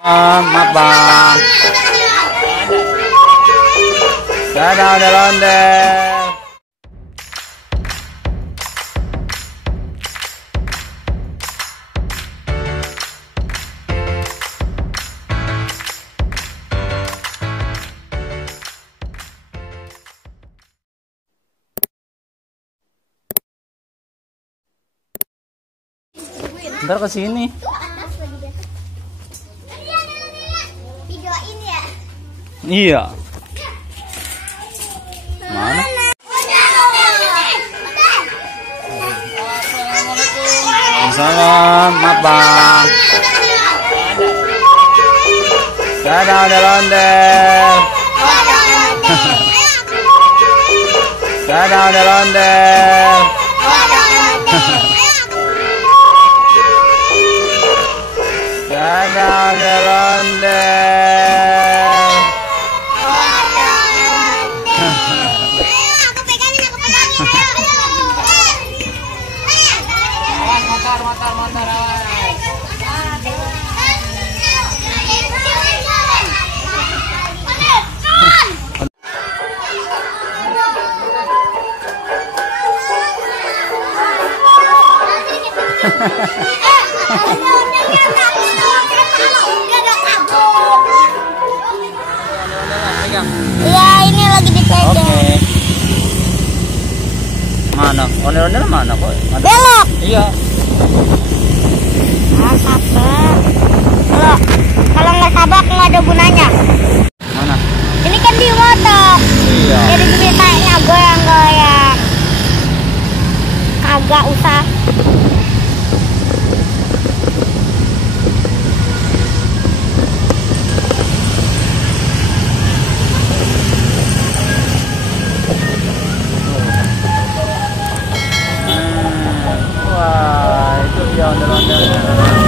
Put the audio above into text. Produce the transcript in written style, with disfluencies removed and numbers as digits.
Maaf bang. Dadah ondel-ondel. Ntar kesini. Videoin ya? Iya. Mana? Salam, maaf bang. Dadah ondel-ondel. Dadah ondel-ondel. Dadah ondel-ondel. Aku pegangin. Motor awas. Iya, ini lagi dipegang. Oke. Mana? Ondel-ondel mana kok? Belok. Iya. Sabar. Kalau nggak sabar nggak ada gunanya. Mana? Ini kan di motor. Iya. Jadi ceritanya goyang-goyang. Kagak usah. Wah, itu dia ondel-ondel.